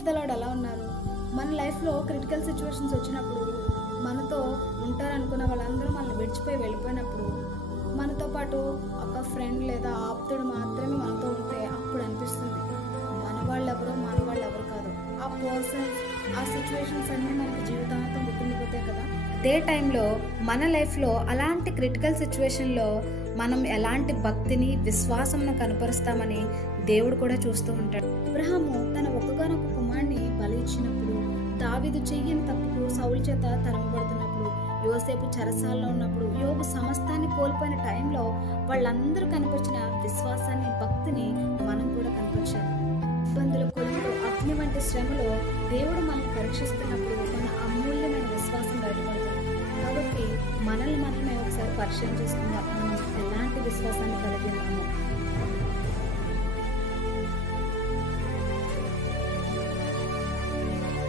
Praise the lord ఎలా ఉన్నారు? మన లైఫ్లో క్రిటికల్ సిచ్యువేషన్స్ వచ్చినప్పుడు మనతో ఉంటారనుకున్న వాళ్ళందరూ మనల్ని విడిచిపోయి వెళ్ళిపోయినప్పుడు మనతో పాటు ఒక ఫ్రెండ్ లేదా ఆప్తుడు మాత్రమే మనతో ఉంటే అప్పుడు అనిపిస్తుంది మన వాళ్ళు ఎవరు కాదు. ఆ పర్సన్స్, ఆ సిచ్యువేషన్స్ అన్నీ మనకి జీవితాంతం గుర్తుండిపోతాయి కదా. అదే టైంలో మన లైఫ్లో అలాంటి క్రిటికల్ సిచ్యువేషన్లో మనం ఎలాంటి భక్తిని, విశ్వాసంను కనపరుస్తామని దేవుడు కూడా చూస్తూ ఉంటాడు. అబ్రహాము తన ఒక్కగానొక్క కుమారుని బలి ఇచ్చినప్పుడు, దావీదు చెయ్యని తప్పుకు సౌలు చేత తరమబడుతున్నప్పుడు, యోసేపు చెరసాల్లో ఉన్నప్పుడు, యోబు సమస్తాన్ని కోల్పోయిన టైంలో వాళ్ళందరూ కనపరిచిన విశ్వాసాన్ని, భక్తిని మనం కూడా కనపరచాలి. ఇబ్బందుల కొలువులో, అగ్ని వంటి శ్రమలో దేవుడు మనల్ని పరీక్షిస్తున్నప్పుడు మన అమూల్యమైన విశ్వాసం బయటపడుతుంది. కాబట్టి మనల్ని ఒకసారి పరిచయం చేసుకుందాం. మనం ఎలాంటి విశ్వాసాన్ని కలిగి ఉన్నామో.